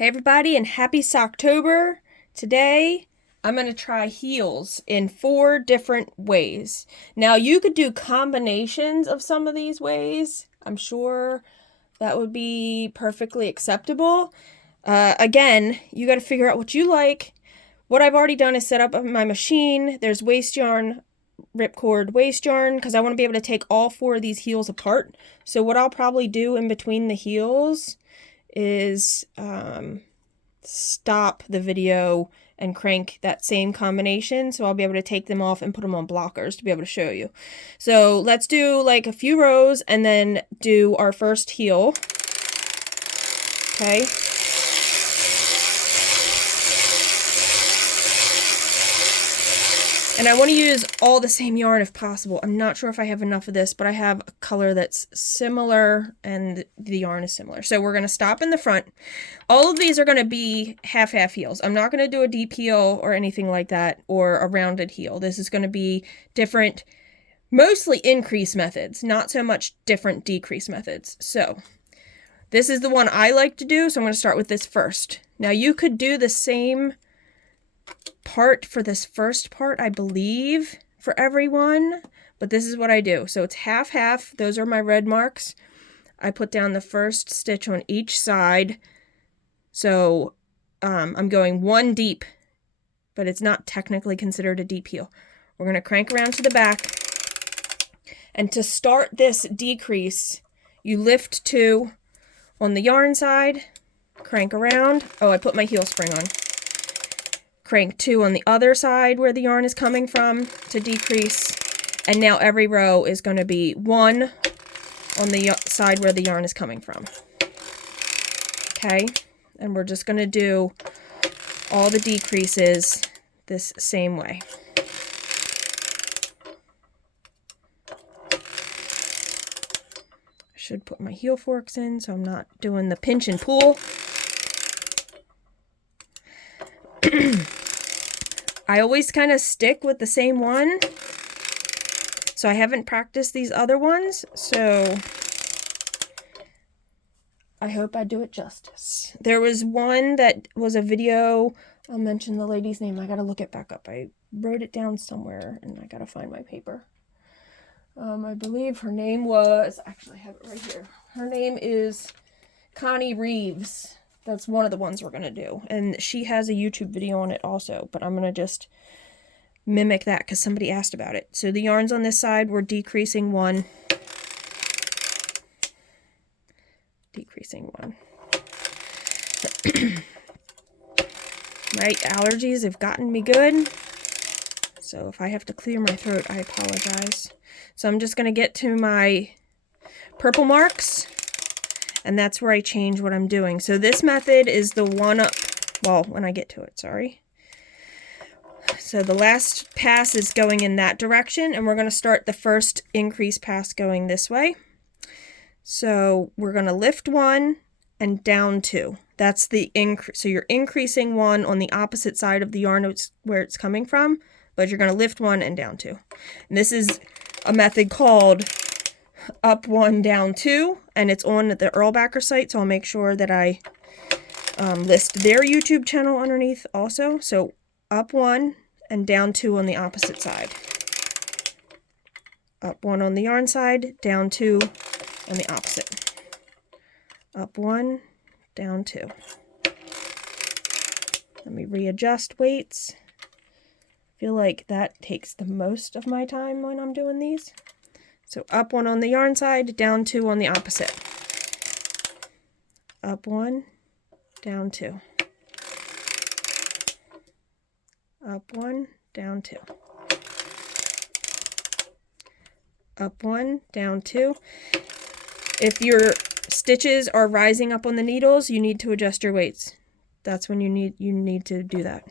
Hey everybody, and happy Socktober. Today I'm going to try heels in 4 different ways. Now you could do combinations of some of these ways. I'm sure that would be perfectly acceptable. Again, you got to figure out what you like. What I've already done is set up my machine. There's waste yarn, ripcord waste yarn, because I want to be able to take all 4 of these heels apart. So what I'll probably do in between the heels is stop the video and crank that same combination, so I'll be able to take them off and put them on blockers to be able to show you. So let's do like a few rows and then do our first heel. Okay. And I want to use all the same yarn if possible. I'm not sure if I have enough of this, but I have a color that's similar and the yarn is similar. So we're going to stop in the front. All of these are going to be half-half heels. I'm not going to do a deep heel or anything like that, or a rounded heel. This is going to be different, mostly increase methods, not so much different decrease methods. So this is the one I like to do, so I'm going to start with this first. Now you could do the same part for this first part, I believe, for everyone, but this is what I do. So it's half-half. Those are my red marks. I put down the first stitch on each side. So I'm going 1 deep, but it's not technically considered a deep heel. We're going to crank around to the back. And to start this decrease, you lift 2 on the yarn side, crank around. Oh, I put my heel spring on. Crank 2 on the other side where the yarn is coming from to decrease. And now every row is going to be 1 on the side where the yarn is coming from. Okay, and we're just going to do all the decreases this same way. I should put my heel forks in so I'm not doing the pinch and pull. I always kind of stick with the same one, so I haven't practiced these other ones, so I hope I do it justice. There was one that was a video, I'll mention the lady's name, I gotta look it back up. I wrote it down somewhere and I gotta find my paper. I believe her name was, actually I have it right here. Her name is Connie Reeves. That's one of the ones we're going to do. And she has a YouTube video on it also, but I'm going to just mimic that because somebody asked about it. So the yarns on this side, we're decreasing 1. Decreasing 1. My allergies have gotten me good. So if I have to clear my throat, I apologize. So I'm just going to get to my purple marks. And that's where I change what I'm doing. So this method is the one up, well, when I get to it, sorry. So the last pass is going in that direction, and we're going to start the first increase pass going this way. So we're going to lift 1 and down 2. That's the increase. So you're increasing 1 on the opposite side of the yarn where it's coming from, but you're going to lift 1 and down 2. And this is a method called up 1, down 2, and it's on the Erlbacher site, so I'll make sure that I list their YouTube channel underneath also. So up 1 and down 2 on the opposite side. Up 1 on the yarn side, down 2 on the opposite. Up 1, down 2. Let me readjust weights. I feel like that takes the most of my time when I'm doing these. So up 1 on the yarn side, down 2 on the opposite. Up 1, down 2. Up 1, down 2. Up 1, down 2. If your stitches are rising up on the needles, you need to adjust your weights. That's when you need to do that.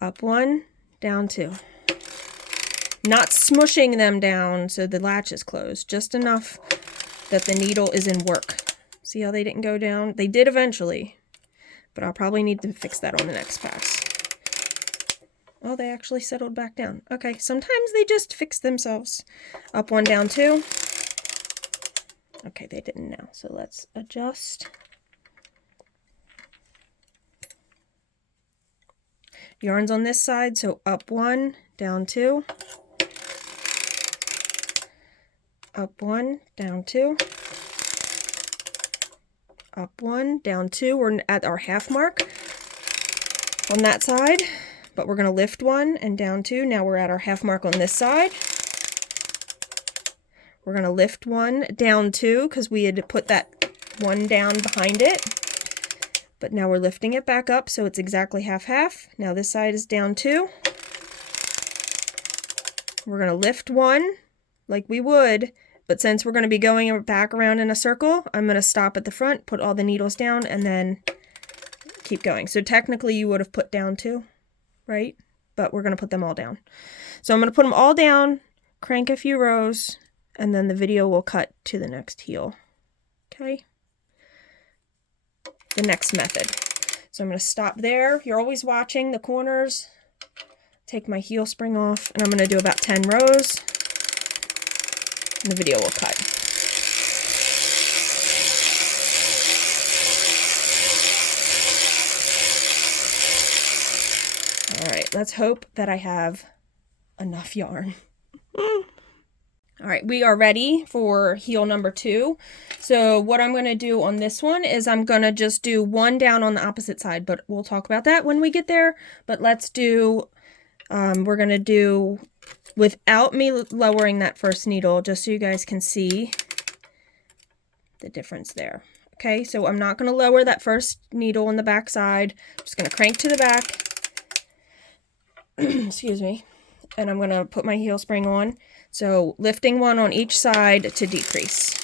Up 1, down 2. Not smushing them down so the latch is closed, just enough that the needle is in work. See how they didn't go down? They did eventually, but I'll probably need to fix that on the next pass. Oh, they actually settled back down. Okay, sometimes they just fix themselves. Up 1, down 2. Okay, they didn't now, so let's adjust. Yarns on this side, so up 1, down 2. Up 1, down 2. Up 1, down 2. We're at our half mark on that side, but we're going to lift 1 and down 2. Now we're at our half mark on this side. We're going to lift 1, down 2, because we had put that 1 down behind it. But now we're lifting it back up, so it's exactly half-half. Now this side is down 2. We're going to lift 1 like we would, but since we're going to be going back around in a circle, I'm going to stop at the front, put all the needles down, and then keep going. So technically you would have put down 2, right? But we're going to put them all down. So I'm going to put them all down, crank a few rows, and then the video will cut to the next heel. Okay? The next method. So I'm going to stop there. You're always watching the corners. Take my heel spring off, and I'm going to do about 10 rows. And the video will cut. Alright, let's hope that I have enough yarn. Alright, we are ready for heel number 2. So what I'm going to do on this one is I'm going to just do 1 down on the opposite side, but we'll talk about that when we get there. But let's do, we're going to do without me lowering that first needle, just so you guys can see the difference there. Okay, so I'm not going to lower that first needle on the back side. I'm just going to crank to the back. Excuse me. And I'm going to put my heel spring on. So lifting 1 on each side to decrease.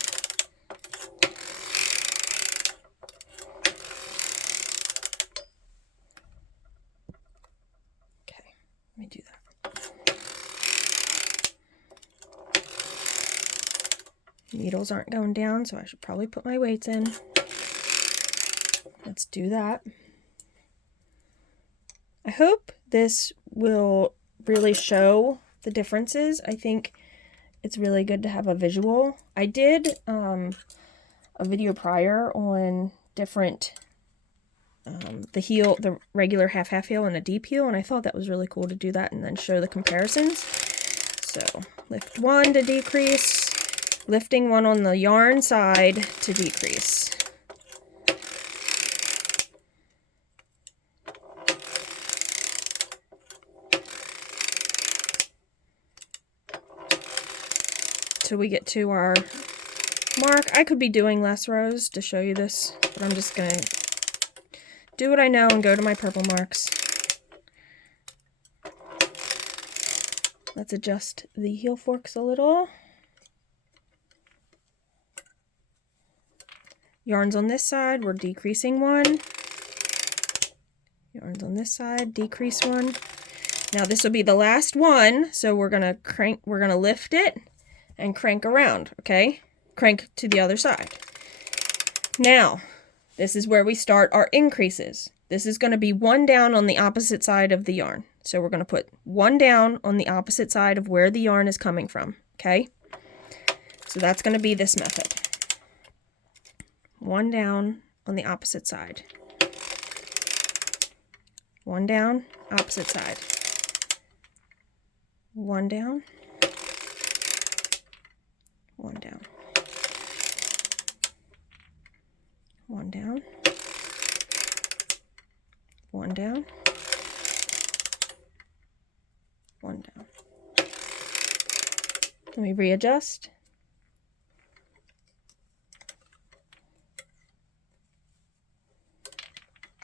Okay, let me do that. Needles aren't going down, so I should probably put my weights in. Let's do that. I hope this will really show the differences. I think it's really good to have a visual. I did a video prior on different, the regular half heel and a deep heel, and I thought that was really cool to do that and then show the comparisons. So lift 1 to decrease. Lifting 1 on the yarn side to decrease. Till we get to our mark. I could be doing less rows to show you this, but I'm just gonna do what I know and go to my purple marks. Let's adjust the heel forks a little. Yarns on this side, we're decreasing 1. Yarns on this side, decrease 1. Now this will be the last one, so we're gonna lift it and crank around, okay? Crank to the other side. Now, this is where we start our increases. This is gonna be 1 down on the opposite side of the yarn. So we're gonna put 1 down on the opposite side of where the yarn is coming from, okay? So that's gonna be this method. 1 down on the opposite side. 1 down, opposite side. 1 down. 1 down. 1 down. 1 down. 1 down. Let me readjust.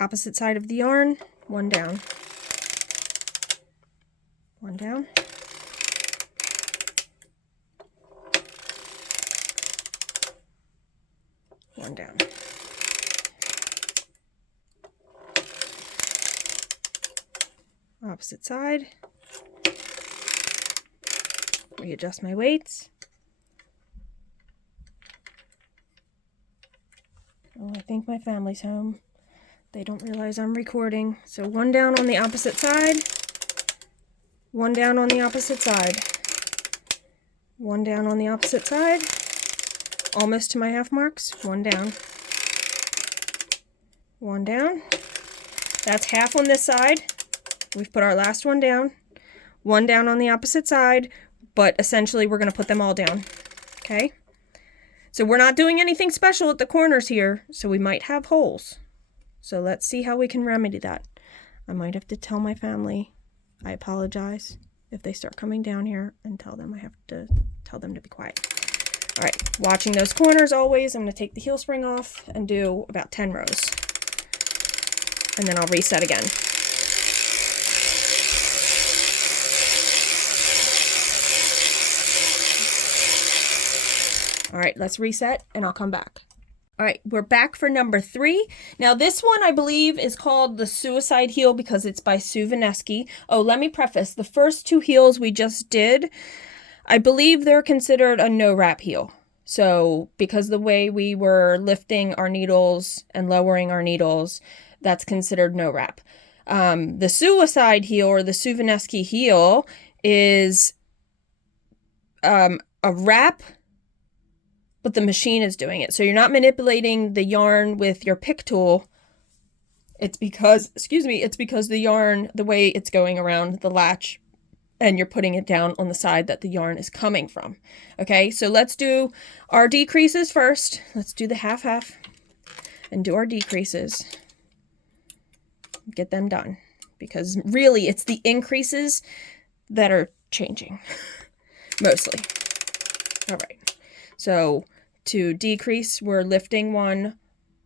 Opposite side of the yarn, 1 down. 1 down. 1 down. Opposite side. Readjust my weights. Oh, I think my family's home. They don't realize I'm recording. So 1 down on the opposite side. 1 down on the opposite side. 1 down on the opposite side. Almost to my half marks. 1 down. 1 down. That's half on this side. We've put our last one down on the opposite side, but essentially we're going to put them all down. Okay? So we're not doing anything special at the corners here, so we might have holes. So let's see how we can remedy that. I might have to tell my family, I apologize if they start coming down here, and tell them I have to tell them to be quiet. All right, watching those corners always. I'm going to take the heel spring off and do about 10 rows. And then I'll reset again. All right, let's reset and I'll come back. All right, we're back for number 3. Now this one I believe is called the Suicide Heel because it's by Sue Vineski. Oh, let me preface, the first 2 heels we just did, I believe they're considered a no wrap heel. So because the way we were lifting our needles and lowering our needles, that's considered no wrap. The Suicide Heel or the Sue Vineski heel is a wrap, but the machine is doing it. So you're not manipulating the yarn with your pick tool. It's because, it's because the yarn, the way it's going around the latch, and you're putting it down on the side that the yarn is coming from. Okay, so let's do our decreases first. Let's do the half-half and do our decreases. Get them done. Because really, it's the increases that are changing. Mostly. All right. So to decrease, we're lifting one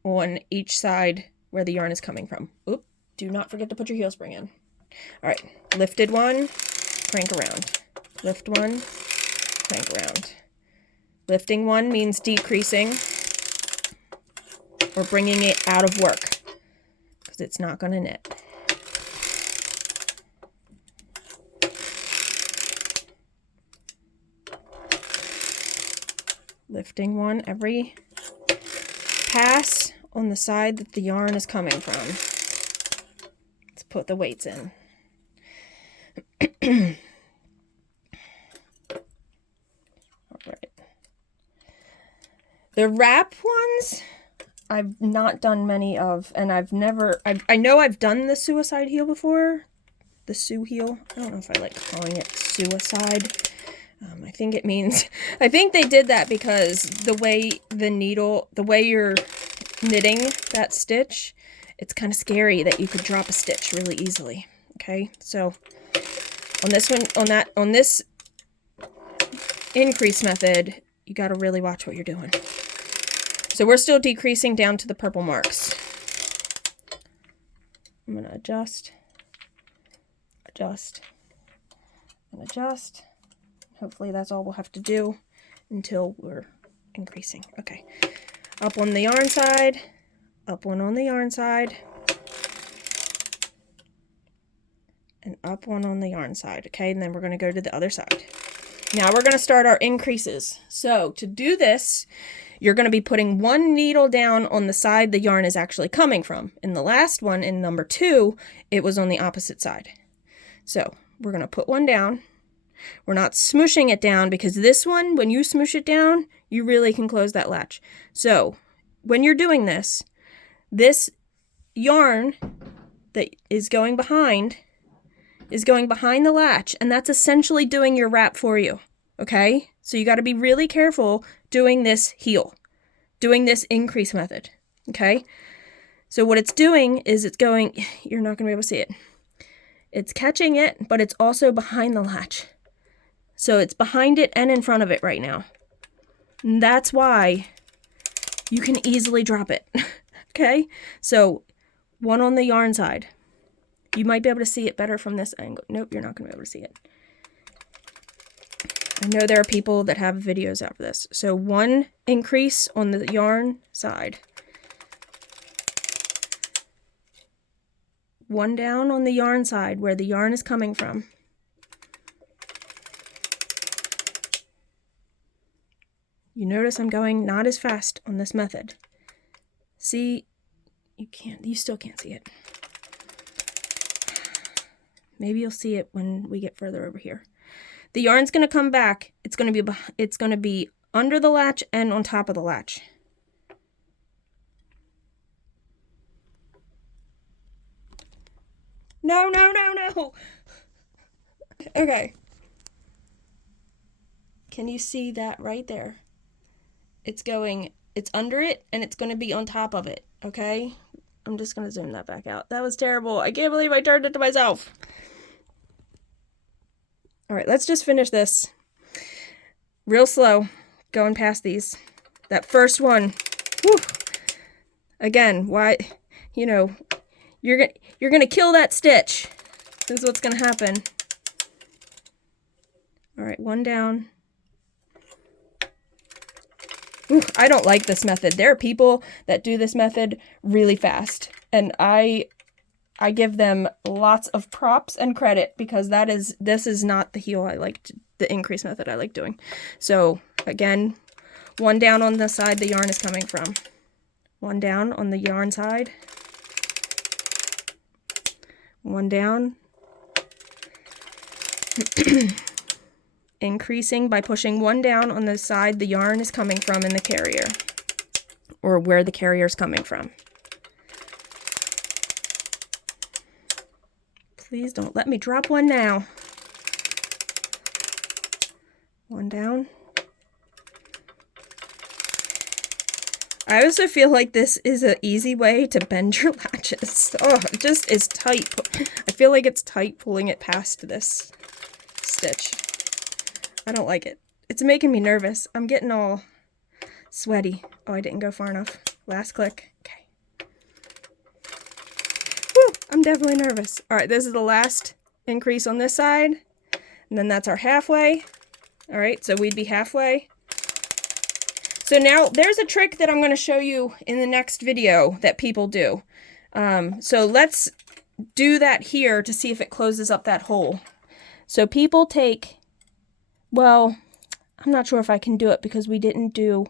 on each side where the yarn is coming from. Oop, do not forget to put your heel spring in. All right, lifted one, crank around. Lift one, crank around. Lifting one means decreasing or bringing it out of work because it's not going to knit. Lifting one every pass on the side that the yarn is coming from. Let's put the weights in. All right. The wrap ones, I've not done many of, and I know I've done the Suicide Heel before. The Sue Heel. I don't know if I like calling it suicide. I think it means, I think they did that because the way you're knitting that stitch, it's kind of scary that you could drop a stitch really easily. Okay, so on this one, on this increase method, you got to really watch what you're doing. So we're still decreasing down to the purple marks. I'm going to adjust, and adjust. Hopefully that's all we'll have to do until we're increasing. Okay. Up on the yarn side, up one on the yarn side, and up one on the yarn side. Okay, and then we're going to go to the other side. Now we're going to start our increases. So to do this, you're going to be putting one needle down on the side the yarn is actually coming from. In the last one, in number 2, it was on the opposite side. So we're going to put one down. We're not smooshing it down because this one, when you smoosh it down, you really can close that latch. So when you're doing this, this yarn that is going behind the latch, and that's essentially doing your wrap for you. Okay? So you got to be really careful doing this heel, doing this increase method. Okay? So what it's doing is it's going, you're not going to be able to see it. It's catching it, but it's also behind the latch. So it's behind it and in front of it right now. And that's why you can easily drop it. Okay? So one on the yarn side. You might be able to see it better from this angle. Nope, you're not going to be able to see it. I know there are people that have videos out for this. So one increase on the yarn side. One down on the yarn side where the yarn is coming from. You notice I'm going not as fast on this method. See, you still can't see it. Maybe you'll see it when we get further over here. The yarn's going to come back. It's going to be under the latch and on top of the latch. No, no, no, no. Okay. Can you see that right there? It's under it, and it's going to be on top of it, okay? I'm just going to zoom that back out. That was terrible. I can't believe I turned it to myself. All right, let's just finish this. Real slow, going past these. That first one, whew. Again, why, you know, you're gonna kill that stitch. This is what's gonna happen. All right, one down. Ooh, I don't like this method. There are people that do this method really fast, and I give them lots of props and credit, because this is not the heel I like, the increase method I like doing. So again, one down on the side the yarn is coming from. One down on the yarn side. One down. Increasing by pushing one down on the side the yarn is coming from in the carrier, or where the carrier is coming from. Please don't let me drop one now. One down. I also feel like this is an easy way to bend your latches. Oh, it just is tight. I feel like it's tight pulling it past this stitch. I don't like it. It's making me nervous. I'm getting all sweaty. Oh, I didn't go far enough. Last click. Okay. Woo! I'm definitely nervous. All right, this is the last increase on this side. And then that's our halfway. All right, so we'd be halfway. So now there's a trick that I'm going to show you in the next video that people do. So let's do that here to see if it closes up that hole. So people take, well, I'm not sure if I can do it because we didn't do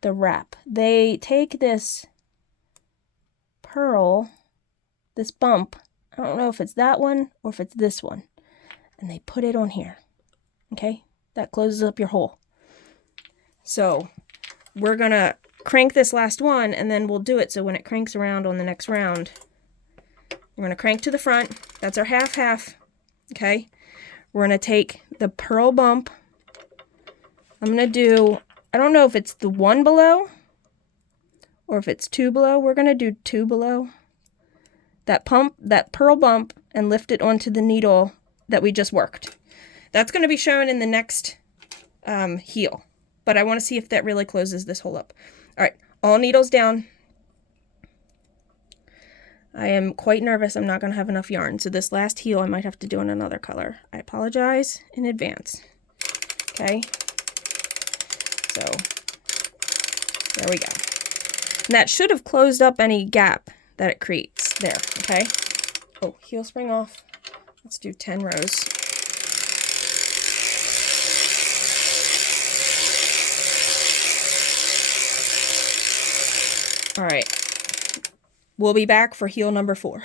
the wrap. They take this purl, this bump, I don't know if it's that one or if it's this one, and they put it on here. Okay, that closes up your hole. So we're gonna crank this last one, and then we'll do it so when it cranks around on the next round, we're gonna crank to the front. That's our half. Okay, we're gonna take the purl bump. I'm gonna do, I don't know if it's the one below or if it's two below. We're gonna do two below. That purl bump, and lift it onto the needle that we just worked. That's going to be shown in the next heel, but I want to see if that really closes this hole up. All right, all needles down. I am quite nervous I'm not going to have enough yarn, so this last heel I might have to do in another color. I apologize in advance. Okay, so there we go. And that should have closed up any gap that it creates there. Okay, oh, heel spring off. Let's do 10 rows. All right, we'll be back for heel number 4.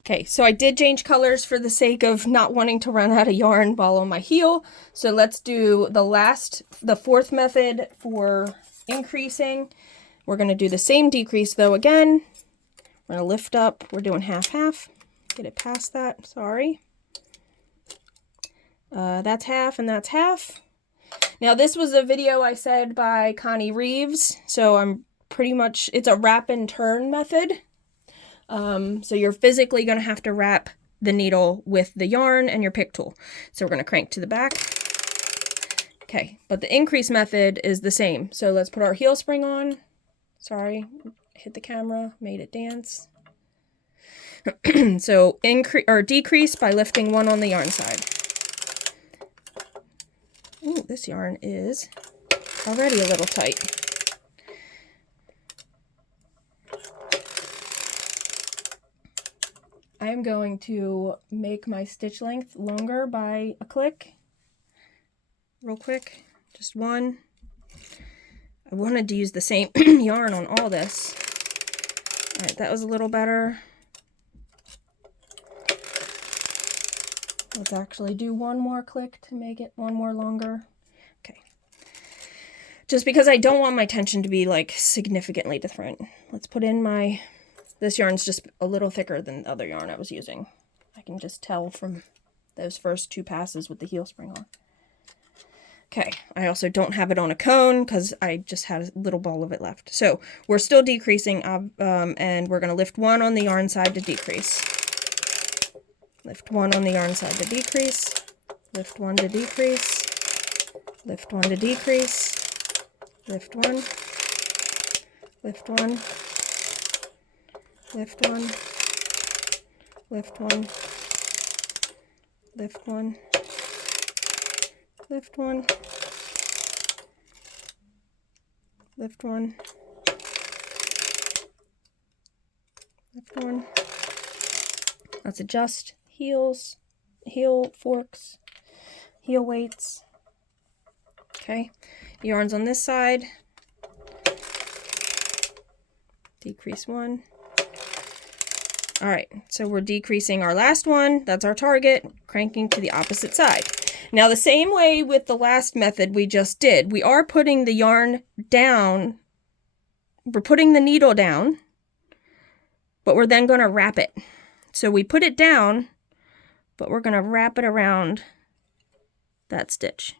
Okay, so I did change colors for the sake of not wanting to run out of yarn while on my heel. So let's do the fourth method for increasing. We're going to do the same decrease though again. We're going to lift up. We're doing half. Get it past that, sorry. That's half and that's half. Now this was a video I said by Connie Reeves, so I'm pretty much, it's a wrap and turn method. So you're physically going to have to wrap the needle with the yarn and your pick tool. So we're going to crank to the back. Okay, but the increase method is the same. So let's put our heel spring on. Sorry, hit the camera, made it dance. So increase or decrease by lifting one on the yarn side. Ooh, this yarn is already a little tight. I am going to make my stitch length longer by a click. Real quick, just one. I wanted to use the same yarn on all this. All right, that was a little better. Let's actually do one more click to make it one more longer. Okay. Just because I don't want my tension to be like significantly different. Let's put in my This yarn's just a little thicker than the other yarn I was using. I can just tell from those first 2 passes with the heel spring on. Okay, I also don't have it on a cone because I just had a little ball of it left. So we're still decreasing, and we're going to lift 1 on the yarn side to decrease. Lift 1 on the yarn side to decrease. Lift 1 to decrease. Lift 1 to decrease. Lift 1. Lift 1. Lift 1. Lift 1. Lift 1. Lift 1. Lift 1. Lift 1. Let's adjust heels, heel forks, heel weights. Okay, yarns on this side. Decrease 1. All right, so we're decreasing our last one. That's our target, cranking to the opposite side. Now, the same way with the last method we just did, we are putting the yarn down. We're putting the needle down, but we're then going to wrap it. So we put it down, but we're going to wrap it around that stitch.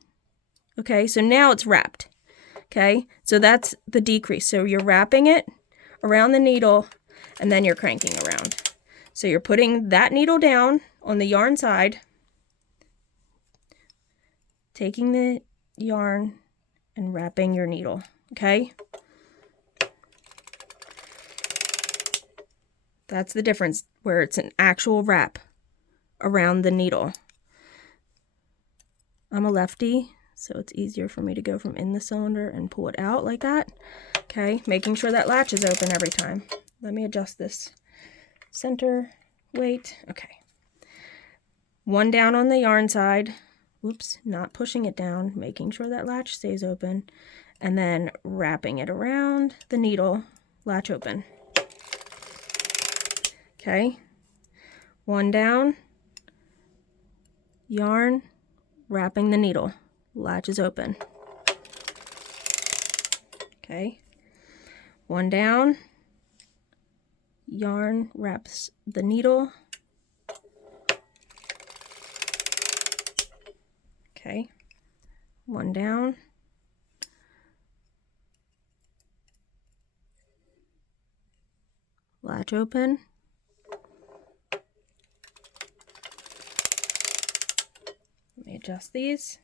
Okay, so now it's wrapped. Okay, so that's the decrease. So you're wrapping it around the needle, and then you're cranking around. So you're putting that needle down on the yarn side, taking the yarn and wrapping your needle, okay? That's the difference, where it's an actual wrap around the needle. I'm a lefty, so it's easier for me to go from in the cylinder and pull it out like that. Okay, making sure that latch is open every time. Let me adjust this center weight. Okay. 1 down on the yarn side. Oops, not pushing it down, making sure that latch stays open, and then wrapping it around the needle, latch open. Okay, 1 down, yarn, wrapping the needle, latch is open. Okay, 1 down, yarn, wraps the needle. Okay, 1 down, latch open, let me adjust these.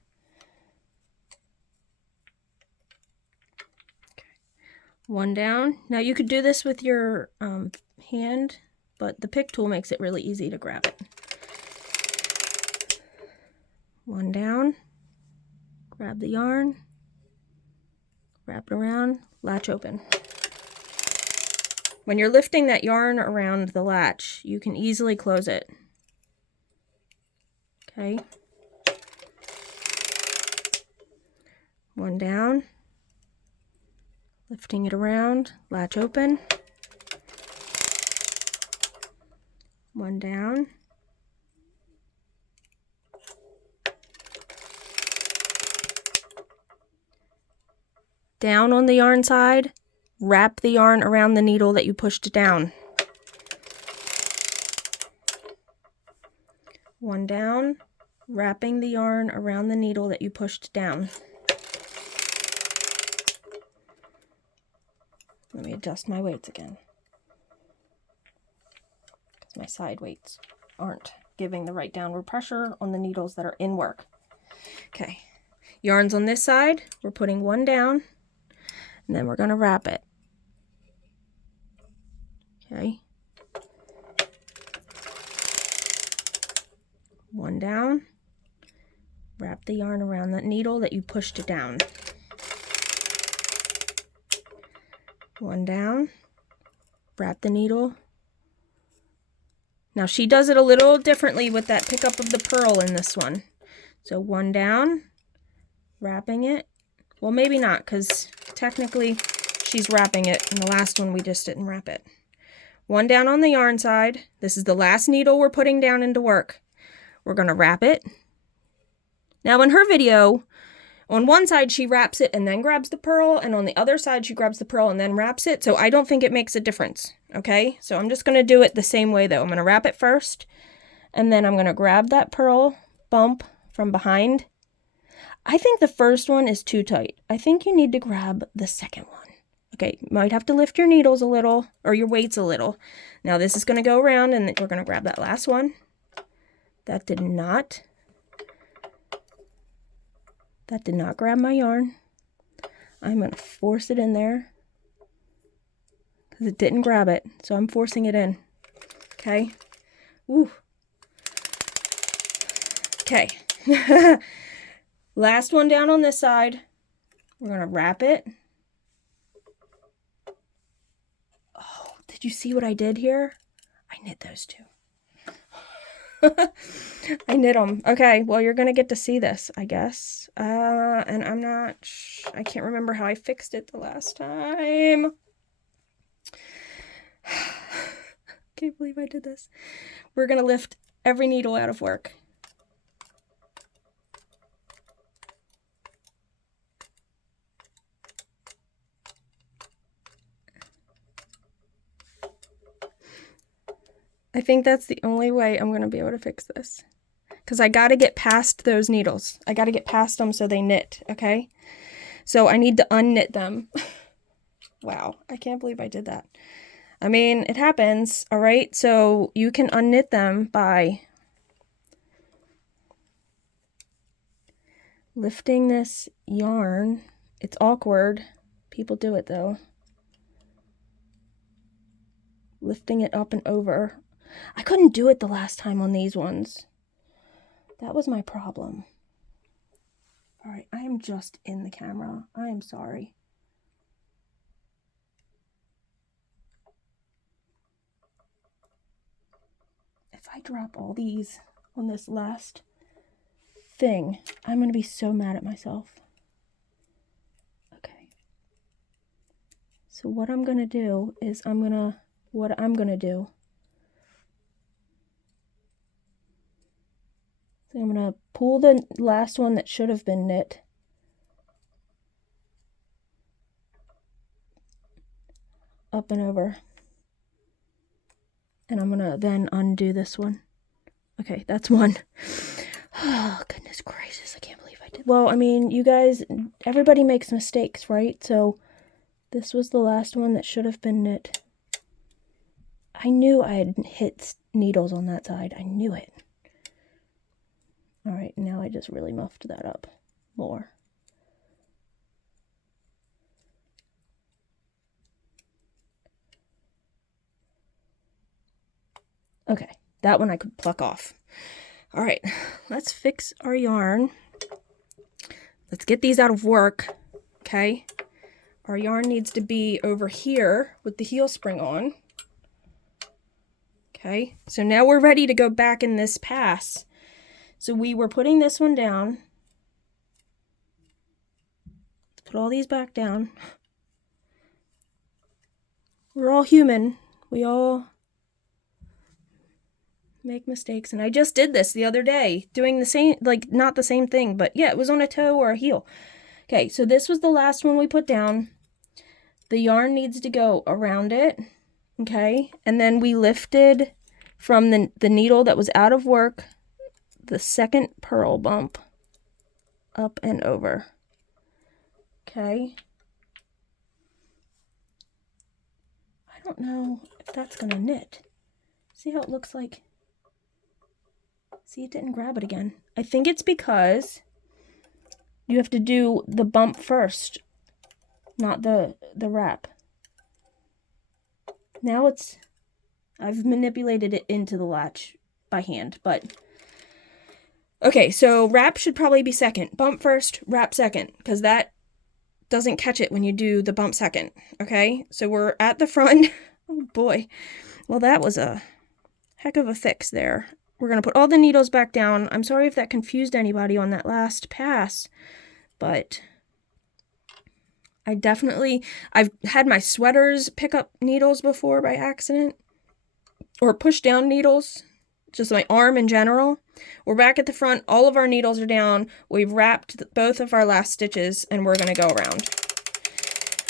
Okay. 1 down. Now you could do this with your hand, but the pick tool makes it really easy to grab it. 1 down, grab the yarn, wrap it around, latch open. When you're lifting that yarn around the latch, you can easily close it. Okay. 1 down, lifting it around, latch open. 1 down. Down on the yarn side, wrap the yarn around the needle that you pushed down. 1 down, wrapping the yarn around the needle that you pushed down. Let me adjust my weights again, because my side weights aren't giving the right downward pressure on the needles that are in work. Okay, yarns on this side, we're putting 1 down, and then we're going to wrap it. Okay. 1 down, wrap the yarn around that needle that you pushed it down. 1 down, wrap the needle. Now she does it a little differently with that pickup of the purl in this one. So 1 down, wrapping it. Well, maybe not, because technically she's wrapping it, and the last one we just didn't wrap it. 1 down on the yarn side. This is the last needle we're putting down into work. We're going to wrap it. Now in her video, On one side, she wraps it and then grabs the pearl, and on the other side, she grabs the pearl and then wraps it. So I don't think it makes a difference, okay? So I'm just going to do it the same way, though. I'm going to wrap it first, and then I'm going to grab that pearl bump from behind. I think the first one is too tight. I think you need to grab the second one. Okay, you might have to lift your needles a little, or your weights a little. Now this is going to go around, and we're going to grab that last one. That did not grab my yarn. I'm going to force it in there because it didn't grab it. So I'm forcing it in. Okay. Ooh. Okay. Last one down on this side. We're going to wrap it. Oh, did you see what I did here? I knit those two. I knit them. Okay, well, you're going to get to see this, I guess. And I can't remember how I fixed it the last time. Can't believe I did this. We're going to lift every needle out of work. I think that's the only way I'm going to be able to fix this. Because I got to get past those needles. I got to get past them so they knit, okay? So I need to unknit them. Wow, I can't believe I did that. I mean, it happens, all right? So you can unknit them by lifting this yarn. It's awkward. People do it, though. Lifting it up and over. I couldn't do it the last time on these ones. That was my problem. All right, I am just in the camera. I am sorry. If I drop all these on this last thing, I'm going to be so mad at myself. Okay. So what I'm going to do is I'm going to I'm going to pull the last one that should have been knit up and over. And I'm going to then undo this one. Okay, that's one. Oh, goodness gracious, I can't believe I did. Well, I mean, you guys, everybody makes mistakes, right? So this was the last one that should have been knit. I knew I had hit needles on that side. I knew it. All right, now I just really muffed that up more. Okay, that one I could pluck off. All right, let's fix our yarn. Let's get these out of work, okay? Our yarn needs to be over here with the heel spring on. Okay, so now we're ready to go back in this pass. So we were putting this one down. Let's put all these back down. We're all human. We all make mistakes. And I just did this the other day, doing the same, like not the same thing, but yeah, it was on a toe or a heel. Okay, so this was the last one we put down. The yarn needs to go around it. Okay, and then we lifted from the needle that was out of work the second purl bump up and over. Okay. I don't know if that's gonna knit. See how it looks like? See, it didn't grab it again. I think it's because you have to do the bump first, not the wrap. Now I've manipulated it into the latch by hand, but okay, so wrap should probably be second. Bump first, wrap second, because that doesn't catch it when you do the bump second, okay? So we're at the front. Oh boy. Well, that was a heck of a fix there. We're going to put all the needles back down. I'm sorry if that confused anybody on that last pass, but I've had my sweaters pick up needles before by accident, or push down needles just my arm in general. We're back at the front. All of our needles are down. We've wrapped both of our last stitches, and we're going to go around.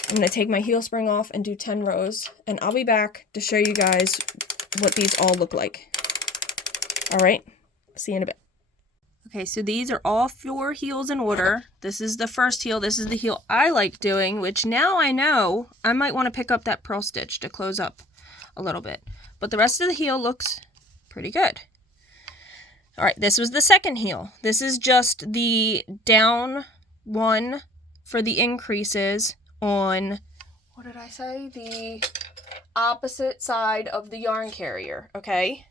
I'm going to take my heel spring off and do 10 rows, and I'll be back to show you guys what these all look like. All right, see you in a bit. Okay, so these are all 4 heels in order. This is the first heel. This is the heel I like doing, which now I know I might want to pick up that purl stitch to close up a little bit. But the rest of the heel looks pretty good. All right, this was the second heel. This is just the down one for the increases on, what did I say? The opposite side of the yarn carrier, okay?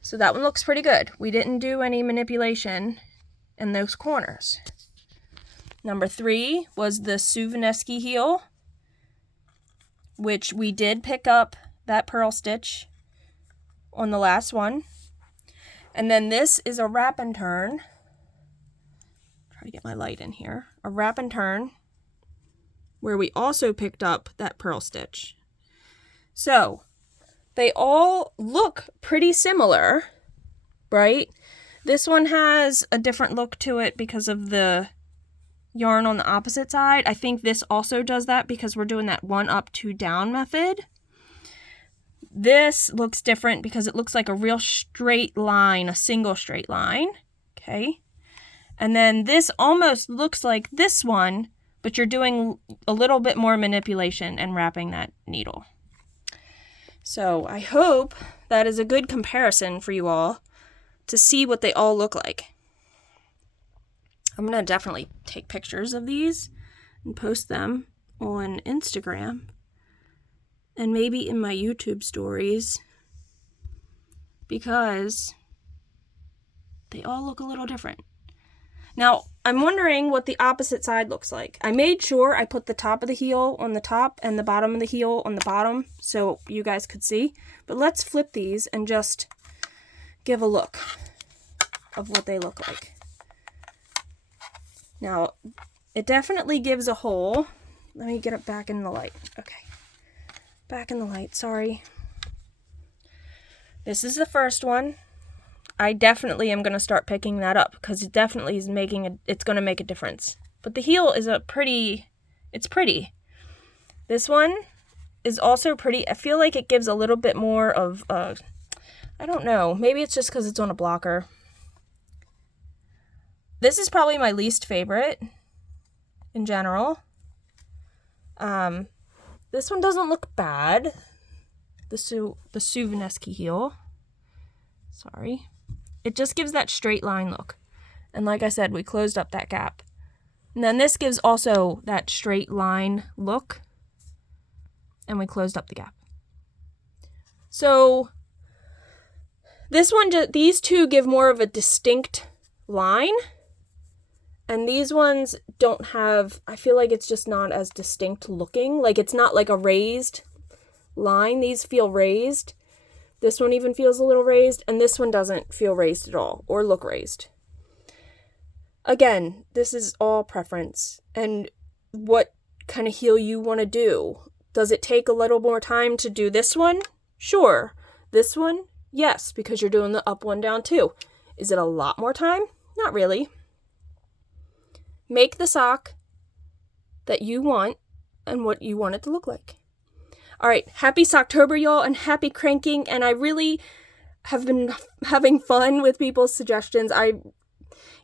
So that one looks pretty good. We didn't do any manipulation in those corners. Number 3 was the Suvneski heel, which we did pick up that purl stitch on the last one. And then this is a wrap and turn. Try to get my light in here. A wrap and turn, where we also picked up that purl stitch. So they all look pretty similar, right? This one has a different look to it because of the yarn on the opposite side. I think this also does that because we're doing that 1 up, 2 down method. This looks different because it looks like a real straight line, a single straight line, okay? And then this almost looks like this one, but you're doing a little bit more manipulation and wrapping that needle. So I hope that is a good comparison for you all to see what they all look like. I'm going to definitely take pictures of these and post them on Instagram and maybe in my YouTube stories because they all look a little different. Now, I'm wondering what the opposite side looks like. I made sure I put the top of the heel on the top and the bottom of the heel on the bottom so you guys could see. But let's flip these and just give a look of what they look like. Now, it definitely gives a hole. Let me get it back in the light. Okay. Back in the light, sorry. This is the first one. I definitely am going to start picking that up because it definitely is it's going to make a difference. But the heel is it's pretty. This one is also pretty. I feel like it gives a little bit more of, I don't know, maybe it's just because it's on a blocker. This is probably my least favorite in general. This one doesn't look bad. The Suvneski heel. Sorry. It just gives that straight line look. And like I said, we closed up that gap. And then this gives also that straight line look. And we closed up the gap. So this one, these two give more of a distinct line. And these ones don't have, I feel like it's just not as distinct looking. Like it's not like a raised line. These feel raised. This one even feels a little raised, and this one doesn't feel raised at all, or look raised. Again, this is all preference, and what kind of heel you want to do. Does it take a little more time to do this one? Sure. This one? Yes, because you're doing the up one, down two. Is it a lot more time? Not really. Make the sock that you want and what you want it to look like. All right, happy Socktober, y'all, and happy cranking, and I really have been having fun with people's suggestions. I,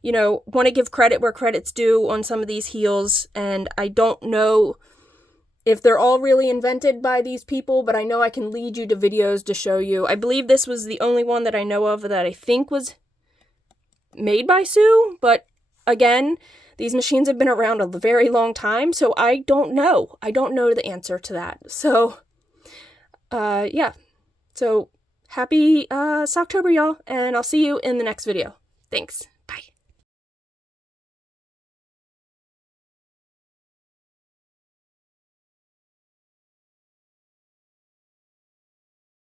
want to give credit where credit's due on some of these heels, and I don't know if they're all really invented by these people, but I know I can lead you to videos to show you. I believe this was the only one that I know of that I think was made by Sue, but again, these machines have been around a very long time, so I don't know. I don't know the answer to that. So, yeah. So, happy Socktober, y'all, and I'll see you in the next video. Thanks.